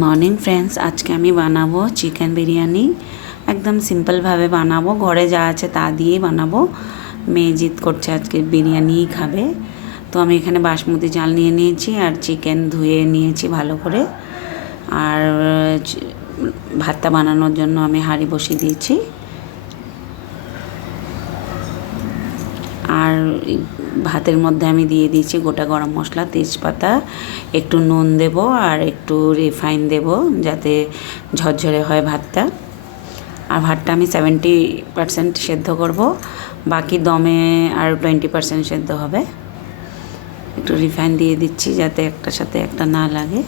Morning friends, আজকে আমি বানাবো চিকেন বিরিয়ানি। একদম সিম্পলভাবে বানাবো, ঘরে যা আছে তা দিয়েই বানাবো। মেয়ে জিদ করছে আজকে বিরিয়ানিই খাবে, তো আমি এখানে বাসমতি চাল নিয়ে নিয়েছি আর চিকেন ধুয়ে নিয়েছি ভালো করে। আর ভাতটা বানানোর জন্য আমি হাঁড়ি বসিয়ে দিয়েছি। আর ভাতের মধ্যে আমি দিয়ে দিয়েছি গোটা গরম মশলা, তেজপাতা, একটু নুন দেব আর একটু রিফাইন দেব যাতে ঝরঝরে হয় ভাতটা। আর ভাতটা আমি 70% সেদ্ধ করব, বাকি দমে আর 20% সেদ্ধ হবে। একটু রিফাইন দিয়ে দিচ্ছি যাতে একটার সাথে একটা না লাগে।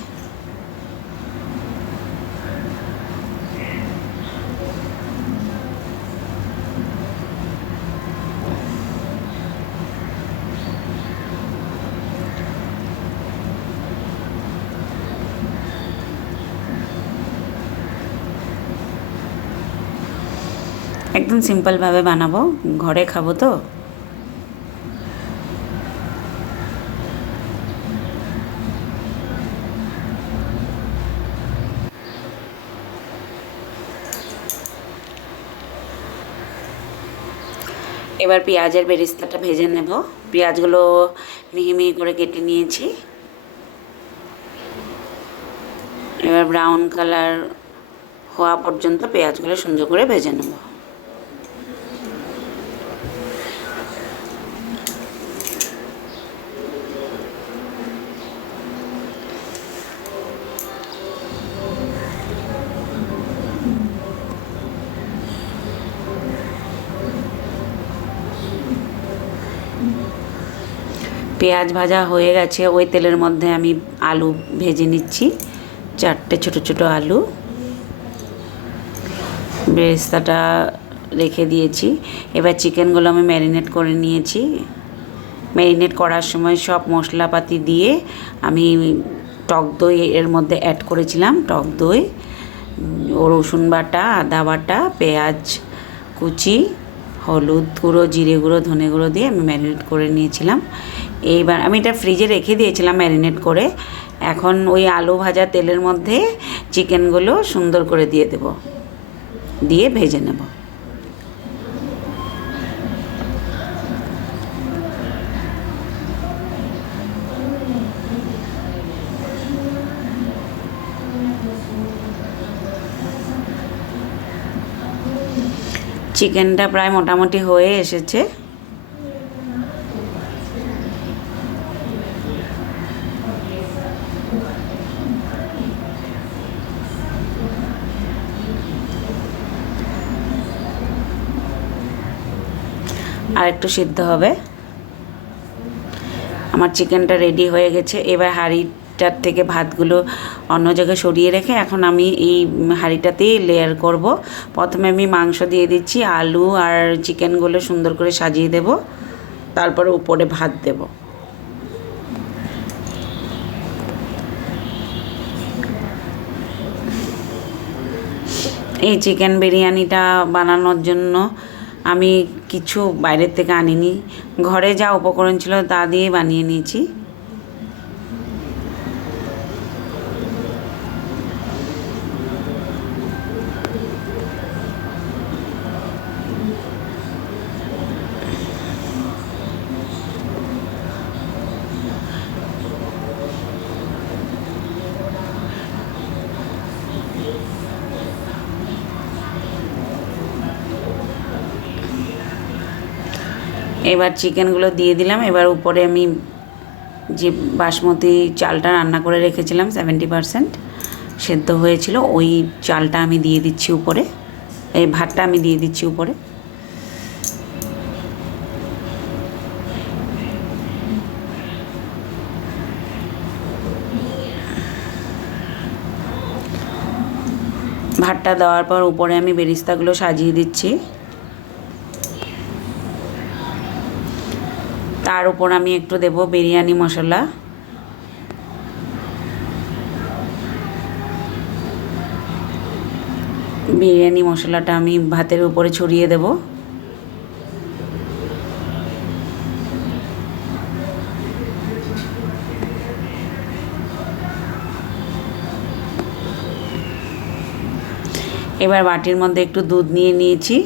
একদম সিম্পলভাবে বানাবো, ঘরে খাবো তো। এবার পেঁয়াজের বেরেস্তাটা ভেজে নেব। পেঁয়াজগুলো মিহি মিহি করে কেটে নিয়েছি। এবার ব্রাউন কালার হওয়া পর্যন্ত পেঁয়াজগুলো সুন্দর করে ভেজে নেব। পেঁয়াজ ভাজা হয়ে গেছে, ওই তেলের মধ্যে আমি আলু ভেজে নিচ্ছি, 4টে ছোটো ছোটো আলু। বেরেস্তাটা রেখে দিয়েছি। এবার চিকেনগুলো আমি ম্যারিনেট করে নিয়েছি। ম্যারিনেট করার সময় সব মশলাপাতি দিয়ে আমি টক দই এর মধ্যে অ্যাড করেছিলাম। টক দই, রসুন বাটা, আদা বাটা, পেঁয়াজ কুচি, হলুদ গুঁড়ো, জিরে গুঁড়ো, ধনে গুঁড়ো দিয়ে আমি ম্যারিনেট করে নিয়েছিলাম। এইবার আমি এটা ফ্রিজে রেখে দিয়েছিলাম ম্যারিনেট করে। এখন ওই আলু ভাজা তেলের মধ্যে চিকেনগুলো সুন্দর করে দিয়ে দেব, দিয়ে ভেজে নেব। চিকেনটা প্রায় মোটামুটি হয়ে এসেছে। আর একটু সিদ্ধ হবে। আমার চিকেনটা রেডি হয়ে গেছে। এবার হাঁড়িটার থেকে ভাতগুলো অন্য জায়গায় সরিয়ে রেখে এখন আমি এই হাঁড়িটাতেই লেয়ার করব। প্রথমে আমি মাংস দিয়ে দিচ্ছি, আলু আর চিকেনগুলো সুন্দর করে সাজিয়ে দেব, তারপরে উপরে ভাত দেব। এই চিকেন বিরিয়ানিটা বানানোর জন্য আমি কিছু বাইরের থেকে আনিনি, ঘরে যা উপকরণ ছিল তা দিয়ে বানিয়ে নিয়েছি। এবার চিকেনগুলো দিয়ে দিলাম। এবার উপরে আমি যে বাসমতি চালটা রান্না করে রেখেছিলাম 70% সেদ্ধ হয়েছিল, ওই চালটা আমি দিয়ে দিচ্ছি উপরে, এই ভাতটা আমি দিয়ে দিচ্ছি উপরে। ভাতটা দেওয়ার পর উপরে আমি বেরেস্তাগুলো সাজিয়ে দিচ্ছি। তার উপর আমি একটু দেব বিরিয়ানি মশলা। বিরিয়ানি মশলাটা আমি ভাতের উপরে ছড়িয়ে দেব। এবার বাটির মধ্যে একটু দুধ নিয়ে নিয়েছি,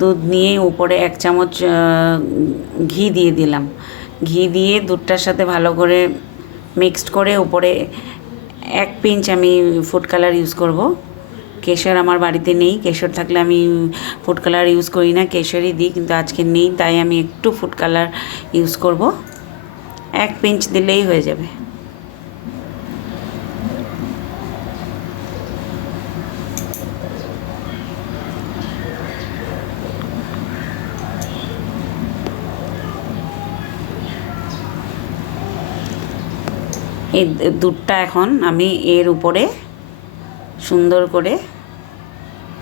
দুধ নিয়ে উপরে 1 চামচ ঘি দিয়ে দিলাম। ঘি দিয়ে দুধটার সাথে ভালো করে মিক্সড করে উপরে 1 পিঞ্চ আমি ফুড কালার ইউজ করব। কেশর আমার বাড়িতে নেই, কেশর থাকলে আমি ফুড কালার ইউজ করি না, কেশরই দিই, কিন্তু আজকে নেই তাই আমি একটু ফুড কালার ইউজ করব। 1 পিঞ্চ দিলেই হয়ে যাবে। এই দুধটা এখন আমি এর উপরে সুন্দর করে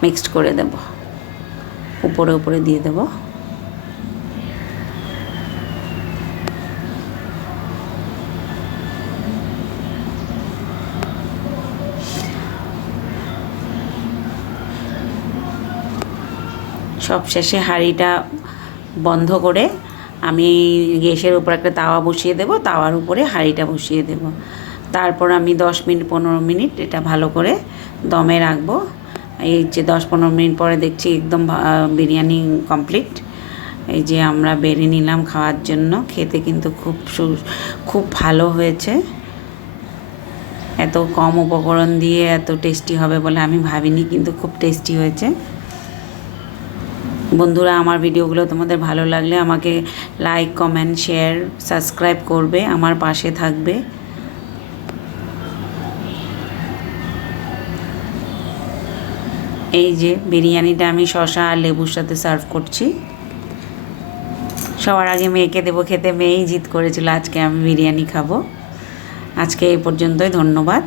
মিক্সড করে দেব, উপরে উপরে দিয়ে দেব। সব শেষে হাঁড়িটা বন্ধ করে আমি গ্যাসের উপর একটা তাওয়া বসিয়ে দেব, তাওয়ার উপরে হাঁড়িটা বসিয়ে দেব। তারপর আমি 10 মিনিট 15 মিনিট এটা ভালো করে দমে রাখবো। এই যে 10-15 মিনিট পরে দেখছি একদম বিরিয়ানি কমপ্লিট। এই যে আমরা বেড়ে নিলাম খাওয়ার জন্য। খেতে কিন্তু খুব ভালো হয়েছে। এত কম উপকরণ দিয়ে এত টেস্টি হবে বলে আমি ভাবিনি, কিন্তু খুব টেস্টি হয়েছে। বন্ধুরা, আমার ভিডিওগুলো তোমাদের ভালো লাগলে আমাকে লাইক, কমেন্ট, শেয়ার, সাবস্ক্রাইব করবে, আমার পাশে থাকবে। এই যে বিরিয়ানিটা আমি শসা আর লেবুর সাথে সার্ভ করছি। সবার আগে মেয়েকে দেবো খেতে, মেয়েই জিদ করেছিল আজকে আমি বিরিয়ানি খাবো। আজকে এই পর্যন্তই, ধন্যবাদ।